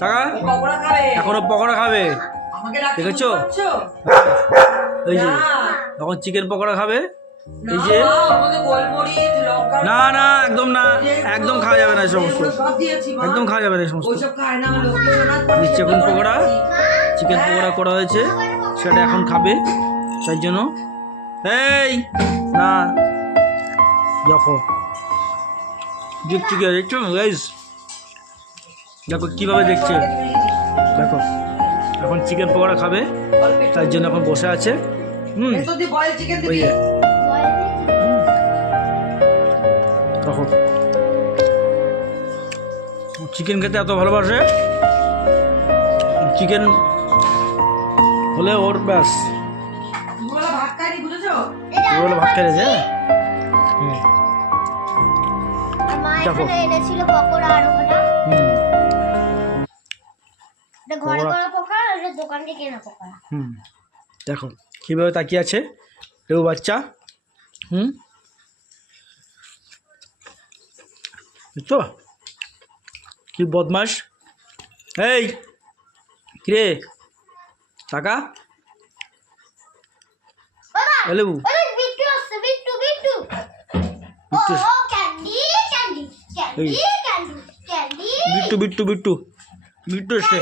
টাকা এখনো পকোড়া খাবে দেখেছো? এই যে এখন চিকেন পকোড়া খাবে। এই যে না না একদম না, একদম খাওয়া যাবে না এই সমস্ত, একদম খাওয়া যাবে না এই সমস্ত। চিকেন পকোড়া, চিকেন পকোড়া করা হয়েছে, সেটা এখন খাবে। সেই জন্য এই না দেখো দেখছি দেখছো গাইস, দেখো কীভাবে দেখছে, দেখো এখন চিকেন পকোড়া খাবে, তার জন্য এখন বসে আছে। ওই দেখো চিকেন খেতে এত ভালোবাসে, চিকেন হলে ওর ব্যাস ভাত খাইছে। দেখো দেখো কীভাবে তাকিয়ে আছে কেউ বাচ্চা। বুঝছো কি বদমাস? এই কিরে টাকা এলেবু বিট্টু বিট্টু বিট্টু বিট্টু এসছে,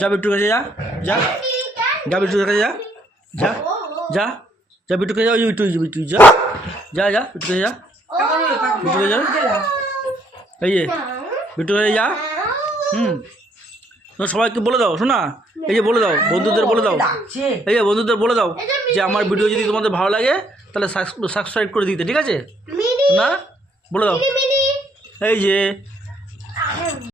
যা বিট্টু কাছে যা, যা যা বিট্টু কাছে যা, যা যা যা বিট্টু কাছে যা, ওই বিট্টু বিট্টু যা যা যা বিট্টু কাছে যা, বিট্টু কাছে যা, এই যে বিট্টু কাছে যা। সবাইকে বলে দাও, শোনা এই যে বলে দাও, বন্ধুদের বলে দাও, এই যে বন্ধুদের বলে দাও যে আমার ভিডিও যদি তোমাদের ভালো লাগে তাহলে সাবস্ক্রাইব করে দিতে, ঠিক আছে না? বলে দাও এই যে